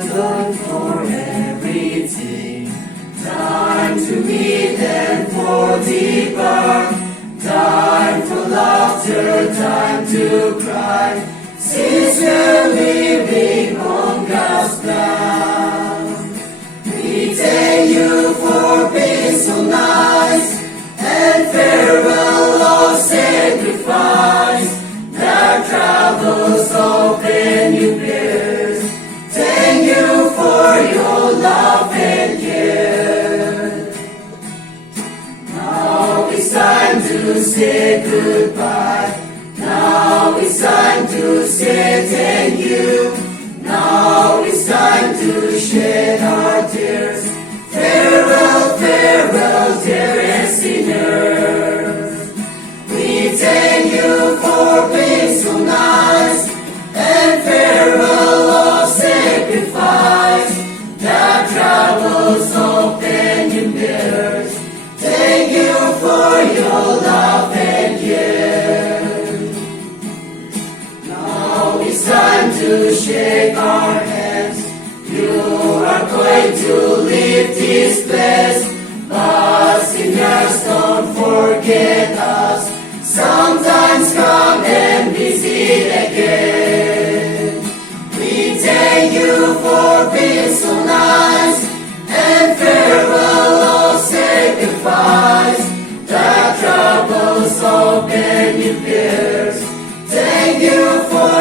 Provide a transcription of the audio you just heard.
done for everything. Time to meet and for deeper. Time for laughter, time to cry. Since we're living on God's plan. We thank you for being so nice, and farewell of sacrifice. That travels open new bears. Thank you for your love and care. Now it's time to say goodbye. Now it's time to say thank you. Now it's time to shed our tears. Farewell, farewell, dearest sinners. We thank you for being so nice, and farewell of sacrifice. That travels open in bears. Thank you for your love and care. Now it's time to shake our hands. You are going to leave this place, but sinners, don't forget us. Sometimes come and visit again. We thank you for being so nice, and farewell of sacrifice. That troubles open your ears. Thank you for